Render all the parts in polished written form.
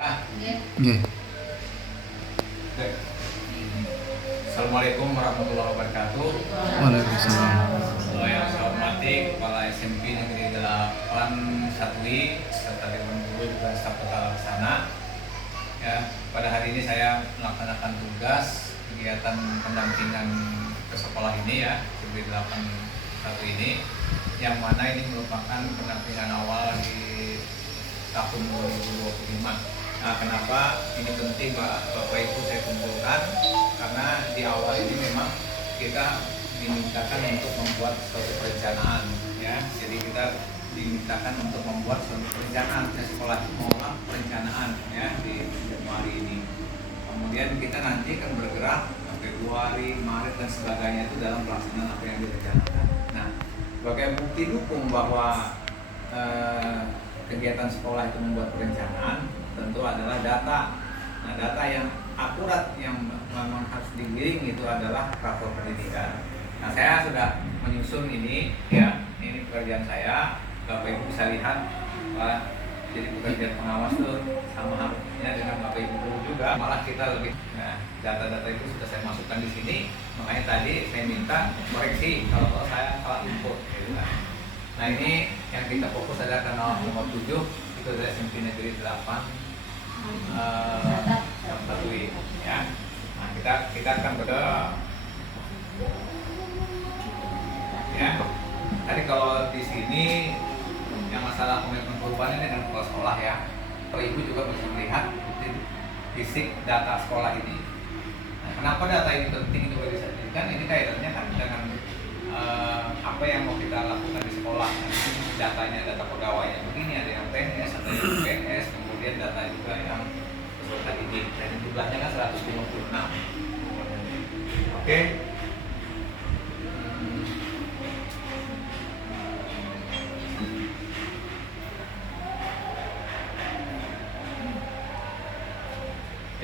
Nggih. Oke. Assalamualaikum warahmatullahi wabarakatuh. Waalaikumsalam. Yang saya hormati Kepala SMP Negeri 8 Satwi serta Dewan Guru juga staf pelaksana. Ya, pada hari ini saya melaksanakan tugas kegiatan pendampingan ke sekolah ini ya, SMP 81 ini, yang mana ini merupakan pendampingan awal di tahun 2025. Nah, kenapa ini penting Bapak Ibu saya kumpulkan? Karena di awal ini memang kita dimintakan untuk membuat suatu perencanaan, ya. Jadi kita dimintakan untuk membuat suatu perencanaan ke sekolah mengolah perencanaan, ya, di Januari ini. Kemudian kita nanti akan bergerak Februari, Maret dan sebagainya itu dalam pelaksanaan apa yang direncanakan. Nah, sebagai bukti dukung bahwa kegiatan sekolah itu membuat perencanaan, tentu adalah data. Nah, data yang akurat yang memang harus digiring itu adalah rapor pendidikan. Nah, saya sudah menyusun ini, ya, ini pekerjaan saya. Bapak Ibu bisa lihat, jadi pekerjaan pengawas itu sama halnya dengan Bapak Ibu guru juga. Malah kita lebih, nah, data-data itu sudah saya masukkan di sini. Makanya tadi saya minta koreksi kalau saya salah input, gitu kan. Nah, ini yang kita fokus adalah kanal nomor 7, itu adalah SMP Negeri 8 Satwi, ya. Nah, kita akan ya. Tadi kalau di sini yang masalah komitmen perubahan ini dengan kepala sekolah, ya. Kalau Ibu juga bisa melihat fisik data sekolah ini. Nah, kenapa data ini penting juga disajikan? Ini kaitannya kan dengan apa yang mau kita lakukan di sekolah. Datanya, data pegawainya begini, ada yang PNS, ada yang PNS, kemudian data juga yang peserta didik, dan jumlahnya kan 156. Oke.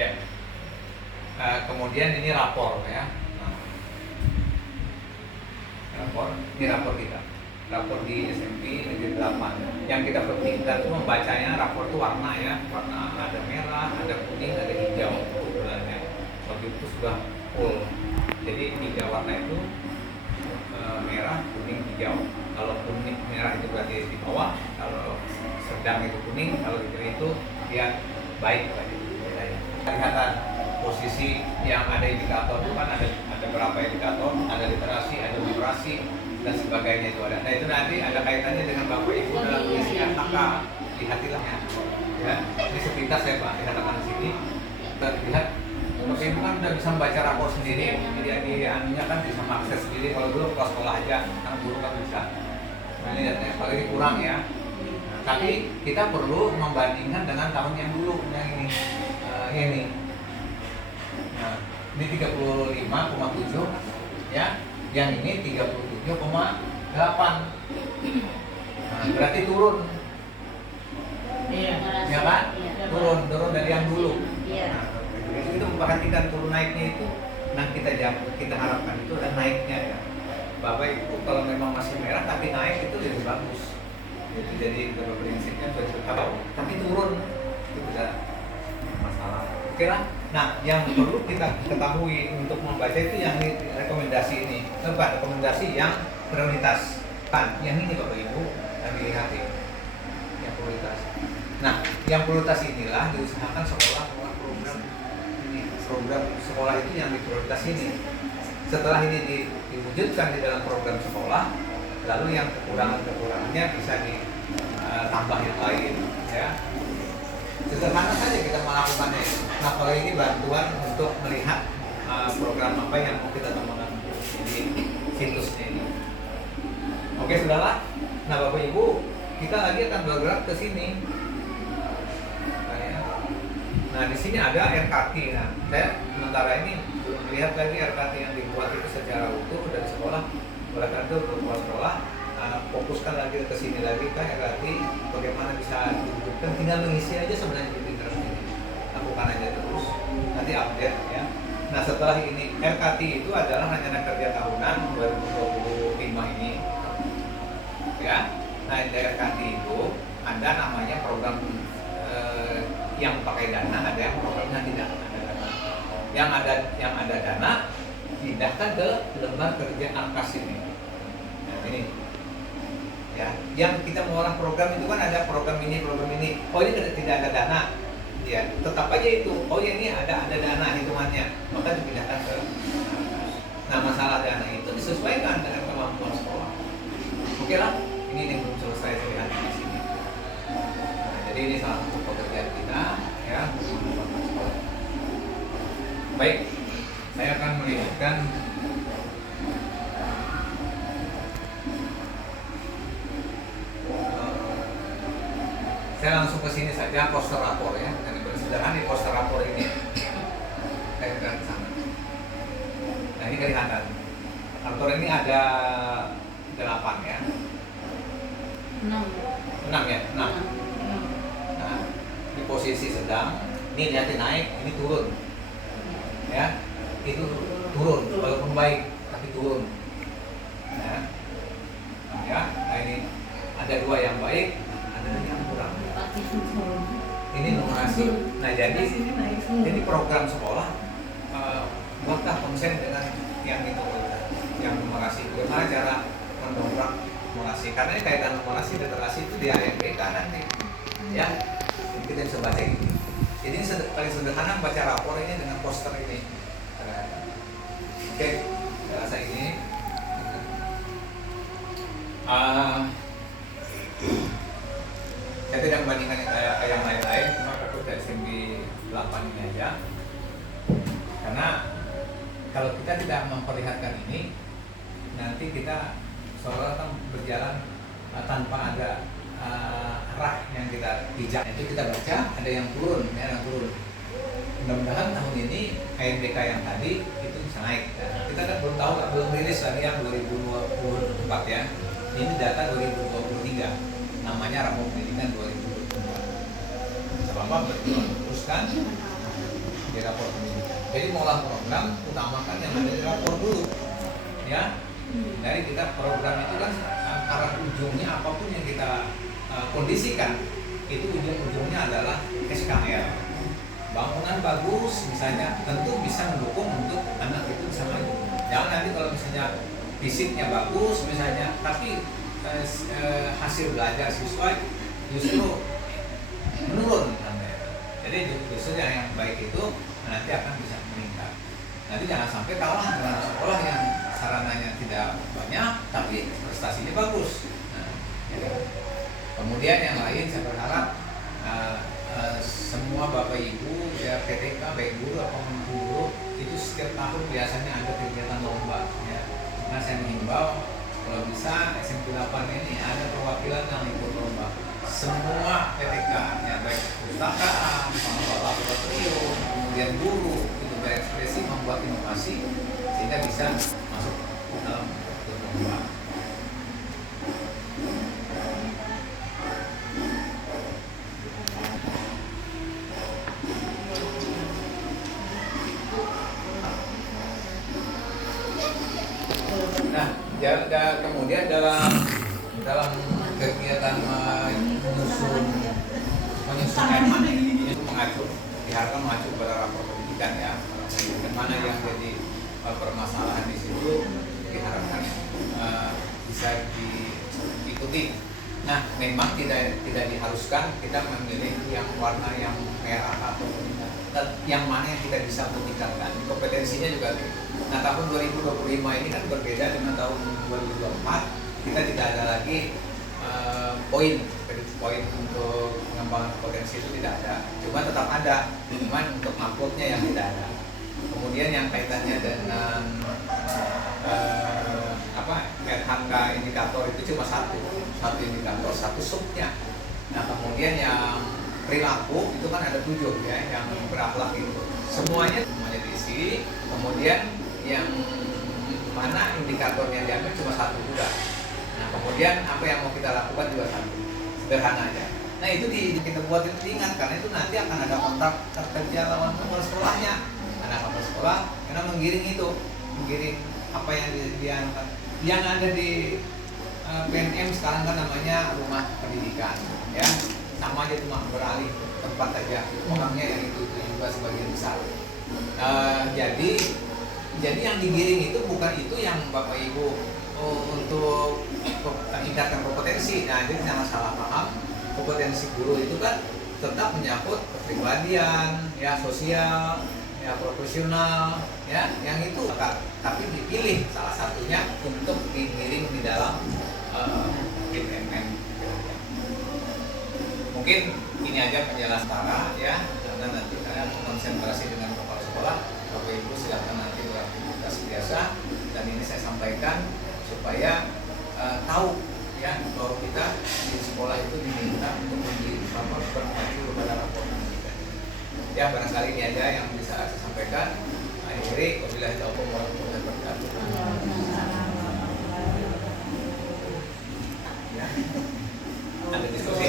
Ya. Kemudian ini rapor, ya. Ini rapor kita, rapor di SMP Negeri 8. Yang kita itu membacanya rapor itu warna, ya, warna ada merah, ada kuning, ada hijau kebetulannya. Waktu itu sudah full. Jadi 3 warna itu merah, kuning, hijau. Kalau kuning merah itu berarti di bawah, kalau sedang itu kuning, kalau hijau itu dia baik berarti. Kelihatan posisi yang ada indikator itu kan ada berapa indikator, ada literasi, ada vibrasi dan sebagainya itu ada. Nah, itu nanti ada kaitannya dengan Bapak Ibu dalam mengisi RKK, lihatilah ya. Ini sepintas ya Pak, dikatakan di sini. Kita lihat Bapak Ibu kan udah bisa membaca rapor sendiri, jadi anunya kan bisa mengakses sendiri. Kalau dulu kelas sekolah aja, karena guru kan bisa. Nah, ini lihatnya, kalau ini kurang ya. Nah, tapi kita perlu membandingkan dengan tahun yang dulu, yang ini. Ini. Nah, ini 35,7 ya. Yang ini 37,8. Nah, berarti turun. Iya. Ya kan? Iya. Turun dari yang dulu. Iya. Nah, itu memperhatikan turun naiknya itu. Nah, kita harapkan itu dan naiknya, ya. Bapak Ibu kalau memang masih merah tapi naik itu lebih bagus. Jadi prinsipnya kalau tapi turun itu tidak masalah. Oke lah. Nah, yang perlu kita ketahui untuk membaca itu yang rekomendasi ini. Rekomendasi yang prioritas. Kan, yang ini Bapak Ibu kami lihat ya. Yang prioritas. Nah, yang prioritas inilah diusahakan sekolah program ini. Program sekolah itu yang di prioritas ini. Setelah ini diwujudkan di dalam program sekolah, lalu yang kekurangannya bisa ditambah yang lain, ya. Sederhana saja kita melakukannya. Nah, kalau ini bantuan untuk melihat program apa yang mau kita temukan di situsnya ini. Oke, sudahlah. Nah, Bapak Ibu, kita lagi akan bergerak ke sini. Nah, di sini ada RKT. Nah, saya sementara ini belum melihat lagi RKT yang dibuat itu secara utuh dari sekolah. Oleh karena itu, kepala sekolah fokuskan lagi ke sini lagi kan RKT, bagaimana bisa diwujudkan, tinggal mengisi aja sebenarnya di Pinterest ini, lakukan aja terus, nanti update ya. Nah, setelah ini RKT itu adalah rencana kerja tahunan 2025 ini, ya. Nah, di RKT itu ada namanya program yang pakai dana, ada yang programnya tidak ada dana. Yang ada dana pindahkan ke lembar kerja Arkas ini. Nah, ini ya, yang kita mengolah program itu kan ada program ini. Oh, ini tidak ada dana. Ya, tetap aja itu. Oh ya, ini ada dana hitungannya. Maka dipindahkan ke Arkas. Nah, masalah dana itu disesuaikan dengan kemampuan sekolah. Oke lah, ini yang belum selesai saya lihat di sini. Nah, jadi ini salah satu pekerjaan kita ya. Baik, saya akan melihatkan saya langsung ke sini saja, poster rapor ya. Dan bersederhana di poster rapor ini saya ke sana. Nah, ini kelihatan. Kantor ini ada 8 ya. 6 ya, 6. Nah, di posisi sedang, ini lihatin naik, ini turun. Ya, itu turun, walaupun baik, tapi turun. Ya, nah ini ada 2 yang baik, ada yang kurang. Ini numerasi. Nah, jadi ini program sekolah buatlah konsen dengan yang itu, yang numerasi. Bagaimana cara mendongkrak numerasi? Karena ini kaitan numerasi literasi itu di AMBK nanti. Ya, kita bisa baca ini. Jadi ini paling sederhana baca rapor ini dengan poster ini. Oke, saya rasa ini. Saya tidak membandingkan yang lain-lain, cuma fokus dari SMB 8 ini aja. Karena kalau kita tidak memperlihatkan ini, nanti kita seolah-olah berjalan tanpa ada arah yang kita pijak. Itu kita baca ada yang turun, ya, yang turun. Mudah-mudahan tahun ini AMBK yang tadi itu bisa naik. Kita kan belum tahu, belum rilis lagi yang 2024 ya. Ini data 2023. Namanya Rapor Pendidikan 2024. Selama teruskan di rapor pendidikan. Jadi mengolah program utamakan yang ada di rapor dulu, ya. Dari kita program itu kan arah ujungnya apapun yang kita kondisikan itu ujung-ujungnya adalah SKL. Bangunan bagus misalnya tentu bisa mendukung untuk anak itu bisa maju. Jangan nanti kalau misalnya fisiknya bagus misalnya, tapi hasil belajar siswa justru menurun. Jadi justru yang baik itu nanti akan bisa meningkat. Nanti jangan sampai kalah dengan sekolah yang sarananya tidak banyak tapi prestasinya bagus. Nah, ya. Kemudian yang lain saya berharap semua bapak ibu ya PTK baik guru atau guru itu setiap tahun biasanya ada kegiatan lomba ya. Nah, saya menghimbau kalau bisa SMP 8 ini ada perwakilan yang ikut lomba. Semua PTK ya baik perpustakaan, pengelola laboratorium, kemudian guru itu berekspresi membuat inovasi sehingga bisa masuk dalam lomba. Nah, kemudian dalam kegiatan menyusun diharapkan mengacu kepada rapor pendidikan ya. Mana yang jadi permasalahan di situ diharapkan bisa diikuti. Nah, memang tidak diharuskan kita memilih yang warna yang merah atau yang mana yang kita bisa meningkatkan. Kompetensinya juga gitu. Nah, tahun 2025 ini kan berbeda dengan tahun 2024. Kita tidak ada lagi poin untuk pengembangan potensi itu tidak ada. Cuma tetap ada, cuman untuk uploadnya yang tidak ada. Kemudian yang kaitannya dengan RHK indikator itu cuma satu indikator, satu subnya. Nah, kemudian yang perilaku itu kan ada 7 ya, yang berakhlak itu semuanya diisi. Kemudian yang mana indikatornya diambil cuma satu juga. Nah, kemudian apa yang mau kita lakukan juga satu, sederhana aja. Nah, itu kita buat itu diingat karena itu nanti akan ada kontak kerja lawan kepala sekolahnya. Anak kepala sekolah karena menggiring apa yang dianggap yang ada di PNM sekarang kan namanya rumah pendidikan ya, sama aja cuma beralih tempat aja, orangnya yang itu juga sebagian besar. Jadi yang digiring itu bukan itu yang Bapak Ibu untuk meningkatkan kompetensi. Nah, jadi jangan salah paham, kompetensi guru itu kan tetap menyangkut kepribadian, ya sosial, ya profesional, ya yang itu tapi dipilih salah satunya untuk digiring di dalam tim MM. Mungkin ini aja penjelasan ya, karena nanti kalian konsentrasi dengan kepala sekolah. Bapak Ibu silakan nanti beraktivitas biasa, dan ini saya sampaikan supaya tahu ya bahwa kita di sekolah itu diminta untuk bermaju kepada rapor pendidikan. Ya barangkali ini aja yang bisa saya sampaikan. Akhiri, wabillahi taufiq warahmatullahi wabarakatuh. Ya. Ada diskusi?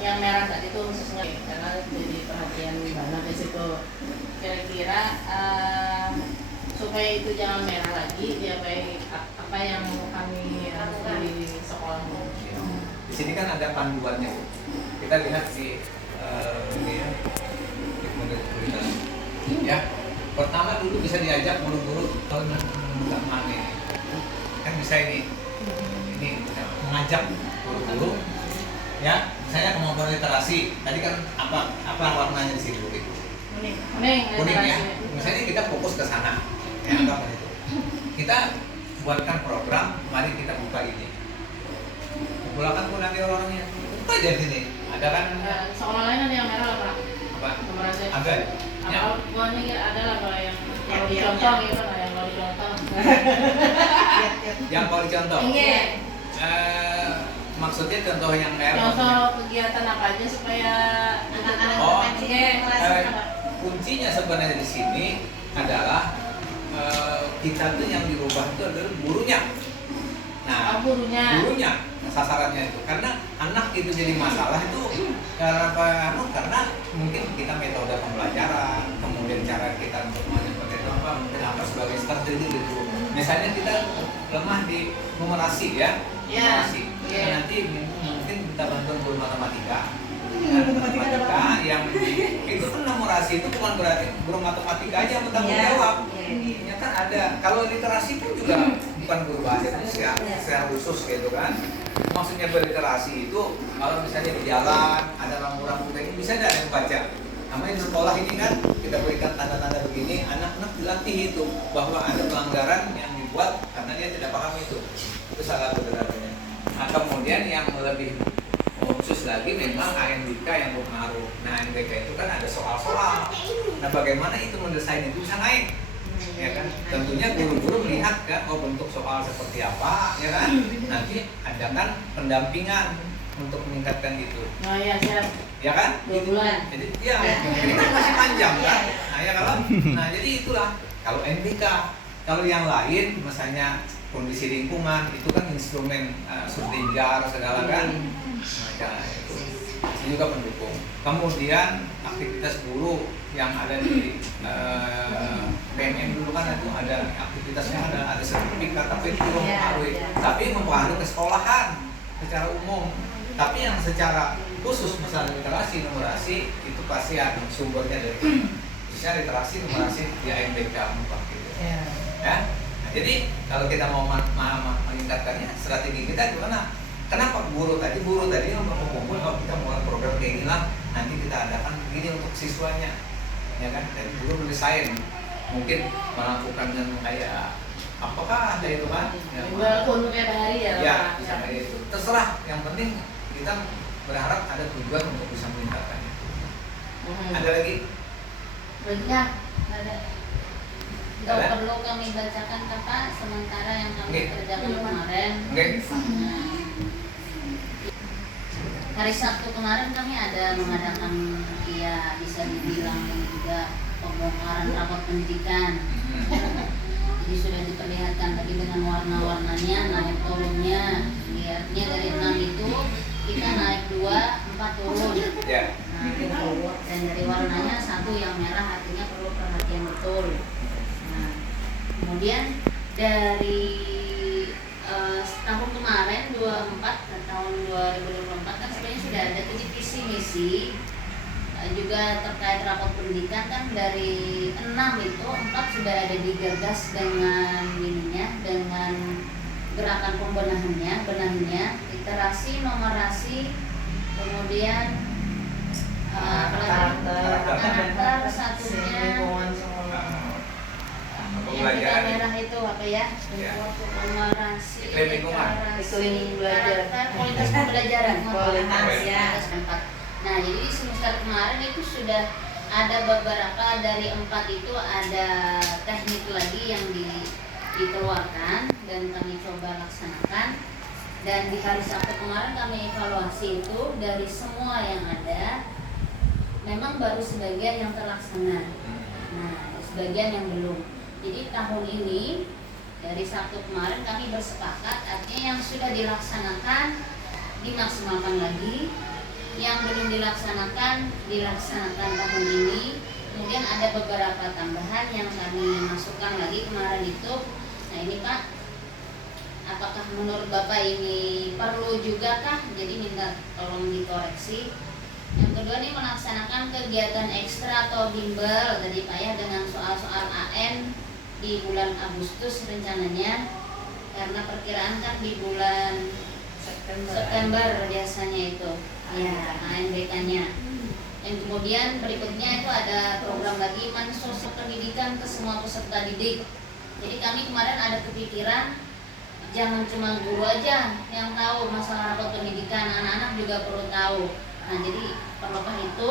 Yang merah tadi itu khususnya karena jadi perhatian banget di situ. Kira-kira supaya itu jangan merah lagi, ya baik apa yang kami lakukan di sekolah. Di sini kan ada panduannya. Kita lihat di ini ya, di kurikulum. Ya, pertama dulu bisa diajak guru-guru tahun bukan mana, kan bisa ini mengajak guru-guru. Ya, misalnya kemampuan literasi. Tadi kan apa warnanya di situ itu? Kuning ya. Misalnya kita fokus ke sana. Ya, apa itu? Kita buatkan program, mari kita buka ini. Kumpulkan nanti orangnya. Buka aja di sini. Ada kan? Sekolah lain ada yang merah Pak? Apa? Numerasi. Ada. Ya. Ini ada lah kalau yang kalau dicontoh gitu lah, yang kalau dicontoh. Yang kalau dicontoh. Iya. Maksudnya contoh yang merah. Contoh kegiatan apa aja supaya anak-anak kuncinya sebenarnya di sini adalah kita tuh yang dirubah itu adalah gurunya. Nah, gurunya sasarannya itu karena anak itu jadi masalah itu karena apa? Karena mungkin kita metode pembelajaran, kemudian cara kita untuk menyampaikan itu apa, mungkin apa sebagai strategi gitu. Misalnya kita lemah di numerasi ya, numerasi. Ya, nanti mungkin kita bantuan guru matematika. Matematika yang itu kan numerasi itu bukan berarti guru matematika aja yang bertanggung jawab. Ya kan ada. Kalau literasi pun juga bukan guru bahasa Indonesia secara khusus gitu kan. Maksudnya berliterasi itu kalau misalnya di jalan ada rambu-rambu kayak bisa ada yang baca. Namanya di sekolah ini kan kita berikan tanda-tanda begini, anak-anak dilatih itu bahwa ada pelanggaran yang dibuat karena dia tidak paham itu. Itu salah satunya. Nah, kemudian yang lebih khusus lagi memang ANBK yang berpengaruh. Nah, ANBK itu kan ada soal-soal. Nah, bagaimana itu mendesain itu bisa naik? Ya kan? Tentunya guru-guru melihat kan, oh bentuk soal seperti apa, ya kan? Nanti adakan pendampingan untuk meningkatkan itu. Oh iya, siap. Ya kan? 2 bulan. Jadi ya, ini kan masih panjang kan? Nah, ya kalau jadi itulah kalau NBK. Kalau yang lain misalnya kondisi lingkungan itu kan instrumen surtinjar segala kan. Nah, itu juga pendukung. Kemudian aktivitas guru yang ada di PMM dulu kan itu ada aktivitasnya ada sertifikat tapi itu mempengaruhi. Tapi mempengaruhi ke sekolahan secara umum. Tapi yang secara khusus misalnya literasi, numerasi itu pasti ada sumbernya dari khususnya literasi, numerasi di ANBK gitu. Ya. Nah, jadi kalau kita mau meningkatkannya, strategi kita gimana? Kenapa guru tadi yang berkumpul, kalau kita mulai program kayak gini lah, nanti kita adakan begini untuk siswanya, ya kan? Dari guru desain, mungkin melakukan dengan kayak apakah ada itu kan? Untuk tiap hari ya. Ya, bisa kayak itu. Terserah. Yang penting kita berharap ada tujuan untuk bisa meningkatkannya. Ada lagi? Banyak, ada. Tidak perlu kami bacakan Pak, sementara yang kami kerjakan kemarin. Hari Sabtu kemarin kami ada mengadakan ya bisa dibilang juga pembongkaran rapor pendidikan. Jadi sudah diperlihatkan tadi dengan warna-warnanya, naik turunnya. Lihatnya dari 6 itu kita naik 2, 4 turun. Dan dari warnanya 1 yang merah artinya perlu perhatian betul. Nah, kemudian dari tahun kemarin 24 dan tahun 2024 kan sebenarnya sudah ada jadi visi misi juga terkait rapot pendidikan kan dari 6 itu 4 sudah ada digagas dengan ininya, dengan gerakan benahinya, literasi, numerasi, kemudian karakter satunya yang kita merah itu apa ya? Numerasi, Iklim belajar, kualitas pembelajaran, Kualitas, ya. Nah, jadi di semester kemarin itu sudah ada beberapa dari 4 itu ada teknik lagi yang dikeluarkan dan kami coba laksanakan. Dan di hari Sabtu kemarin kami evaluasi itu dari semua yang ada, memang baru sebagian yang terlaksana. Nah, sebagian yang belum. Jadi tahun ini dari Sabtu kemarin kami bersepakat, artinya yang sudah dilaksanakan dimaksimalkan lagi, yang belum dilaksanakan tahun ini. Kemudian ada beberapa tambahan yang kami masukkan lagi kemarin itu. Nah ini Pak, apakah menurut Bapak ini perlu juga kah? Jadi minta tolong dikoreksi. Yang kedua ini melaksanakan kegiatan ekstra atau bimbel tadi Pak ya, dengan soal-soal AN di bulan Agustus rencananya, karena perkiraan kan di bulan September biasanya itu ya ANBK-nya. Yang kemudian berikutnya itu ada program lagi mensosialisasikan pendidikan ke semua peserta didik. Jadi kami kemarin ada kepikiran jangan cuma guru aja yang tahu masalah rapot pendidikan, anak-anak juga perlu tahu. Nah jadi perlukah itu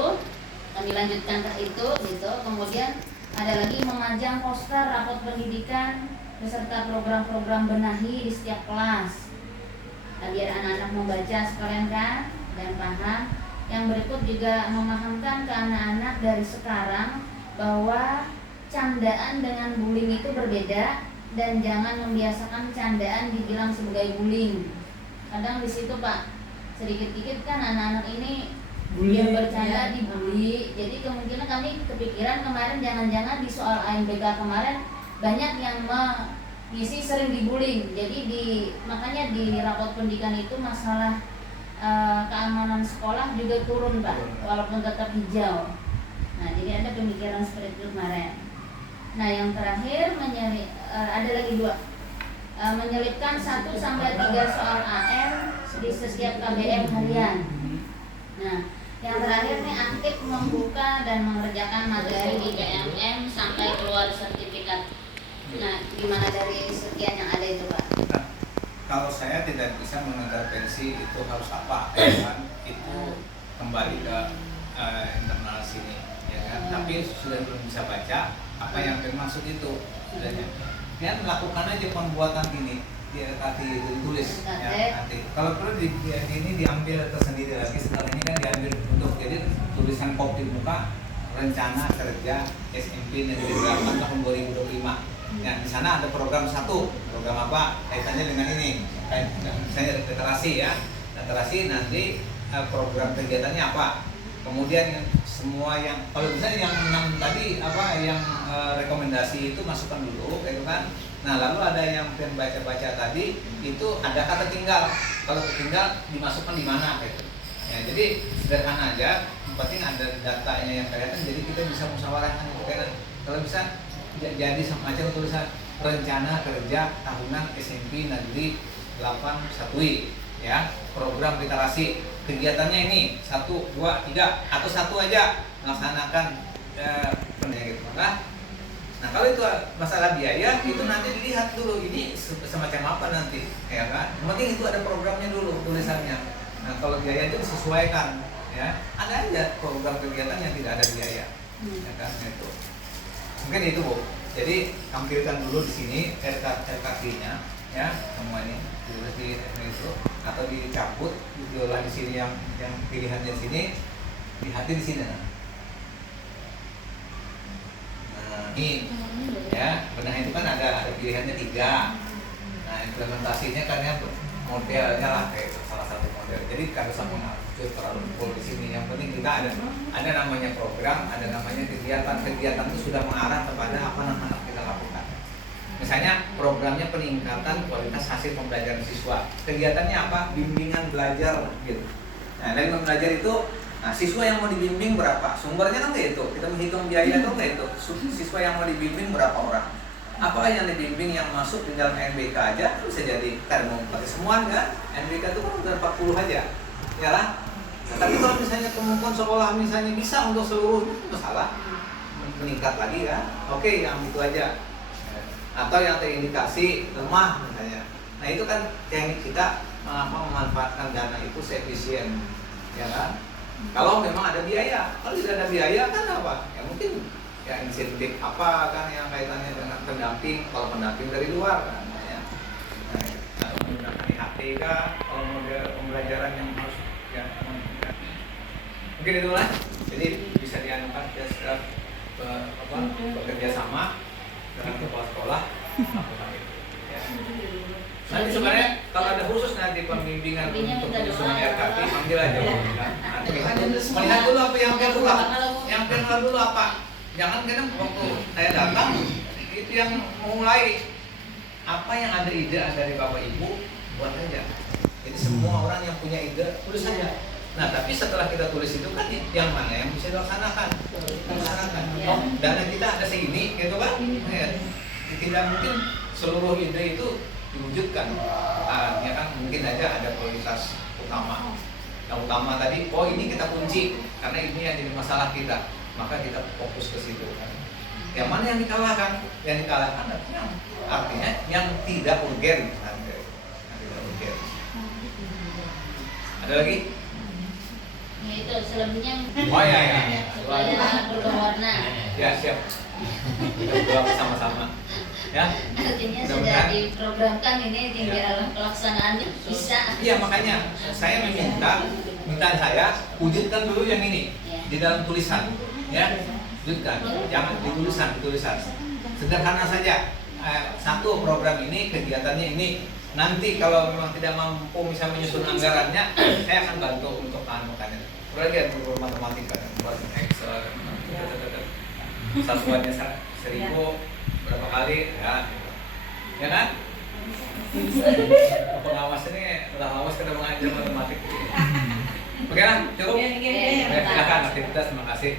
kami lanjutkan ke itu gitu. Kemudian ada lagi memajang poster rapot pendidikan beserta program-program benahi di setiap kelas. Nah, biar anak-anak membaca sekalian kan dan paham. Yang berikut juga memahamkan ke anak-anak dari sekarang bahwa candaan dengan bullying itu berbeda dan jangan membiasakan candaan dibilang sebagai bullying. Kadang di situ Pak, sedikit-sedikit kan anak-anak ini yang bercanda dibully. Jadi kemungkinan kami kepikiran kemarin jangan-jangan di soal ANBK kemarin banyak yang mengisi sering dibullying. Jadi makanya di rapot pendidikan itu masalah keamanan sekolah juga turun Pak, walaupun tetap hijau. Nah jadi ada pemikiran seperti itu kemarin. Nah yang terakhir ada lagi 2 menyelipkan 1 sampai 3 soal AN di setiap KBM harian. Nah yang terakhir nih aktif membuka dan mengerjakan materi di PMM sampai keluar sertifikat. Nah gimana dari sekian yang ada itu Pak? Kalau saya tidak bisa mengintervensi itu harus apa, ya kan? Itu kembali ke internal sini, ya kan? Tapi sudah belum bisa baca apa yang dimaksud itu, sudahnya. Dia melakukan aja pembuatan ini, dia kasih ditulis, ya nanti. Kalau perlu ini diambil tersendiri lagi, setelah ini kan diambil untuk jadi tulisan pop di muka rencana kerja SMP Negeri 8 tahun 2025. Ya, di sana ada program 1, program apa kaitannya dengan ini, misalnya literasi ya, literasi nanti program kegiatannya apa, kemudian semua yang kalau misalnya yang 6 tadi apa yang rekomendasi itu masukkan dulu, gitu kan. Nah lalu ada yang baca-baca tadi itu ada kata tinggal, kalau ketinggal dimasukkan di mana gitu. Ya, jadi sederhana aja, yang penting ada datanya yang kelihatan, jadi kita bisa musyawarahkan itu kan. Kalau bisa jadi semacam tulisan rencana kerja tahunan SMP Negeri 8 Satui ya, program literasi kegiatannya ini 1, 2, 3 atau 1 aja melaksanakan gitu. Nah kalau itu masalah biaya itu nanti dilihat dulu ini semacam apa nanti ya kan. Yang penting itu ada programnya dulu tulisannya. Nah kalau biaya itu disesuaikan ya, ada aja program kegiatan yang tidak ada biaya ya kan itu. Mungkin itu Bu. Jadi tampilkan dulu di sini RKK-nya ya semuanya tulis di itu atau dicabut diolah di sini yang pilihannya di sini, lihat di sini. Nah ini ya benah itu kan ada pilihannya 3. Nah implementasinya kan ya modelnya lah kayak salah satu model. Jadi kalau sama terlalu full di sini. Yang penting kita ada namanya program, ada namanya kegiatan itu sudah mengarah kepada apa yang akan kita lakukan. Misalnya programnya peningkatan kualitas hasil pembelajaran siswa. Kegiatannya apa? Bimbingan belajar gitu. Nah, dari belajar itu, nah siswa yang mau dibimbing berapa? Sumbernya kan kayak itu. Kita menghitung biaya itu kayak itu. Siswa yang mau dibimbing berapa orang? Apakah yang dibimbing yang masuk di dalam NBK aja bisa jadi kan mau pakai semua kan? NBK itu kan udah 40 aja, ya lah. Nah, tapi kalau misalnya kemampuan sekolah misalnya bisa untuk seluruhnya, itu salah. Meningkat lagi kan? Oke, yang itu aja. Atau yang terindikasi lemah misalnya. Nah itu kan teknik kita memanfaatkan dana itu seefisien, ya kan? Kalau memang ada biaya, kalau tidak ada biaya kan apa? Ya mungkin ya insentif apa kan yang kaitannya dengan pendamping, kalau pendamping dari luar kan ya. Nah, kalau menggunakan IHT kalau model pembelajaran yang harus ya mungkin itulah. Jadi bisa dianukan ya secara bekerja sama dengan kepala sekolah melakukan itu. Ya. Nanti sebenarnya kalau ada khusus nanti pembimbingan untuk penyusunan RKP panggil aja kan. Nanti melihat dulu apa yang perlu dulu apa. Jangan kadang waktu saya datang itu yang mulai apa yang ada ide dari Bapak Ibu buat aja. Jadi semua orang yang punya ide tulis saja. Nah tapi setelah kita tulis itu kan yang mana yang bisa dilaksanakan. Dana kita ada segini gitu kan. Ya. Tidak mungkin seluruh ide itu diwujudkan. Ya kan mungkin aja ada prioritas utama. Yang utama tadi, oh ini kita kunci karena ini yang jadi masalah kita. Maka kita fokus ke situ kan. Yang mana yang dikalahkan? Yang dikalahkan artinya yang tidak urgen. Yang tidak urgen. Ada lagi? Ya itu selebihnya. Oh ya. Supaya berwarna. Ya siap. Kita berdoa bersama-sama. Ya. Artinya sudah diprogramkan ini tinggal pelaksanaannya bisa. Iya makanya saya minta saya wujudkan dulu yang ini di dalam tulisan. Ya, wujudkan. Jangan di tulisan. Sederhana saja. Satu program ini kegiatannya ini. Nanti kalau memang tidak mampu bisa menyusun anggarannya, saya akan bantu untuk menemukannya. Apalagi guru matematika, buat Excel, satuannya 1000 berapa kali, ya kan? Pengawas ini udah awas kita mengajar matematika. Oke lah, cukup. Silakan aktivitas, terima kasih.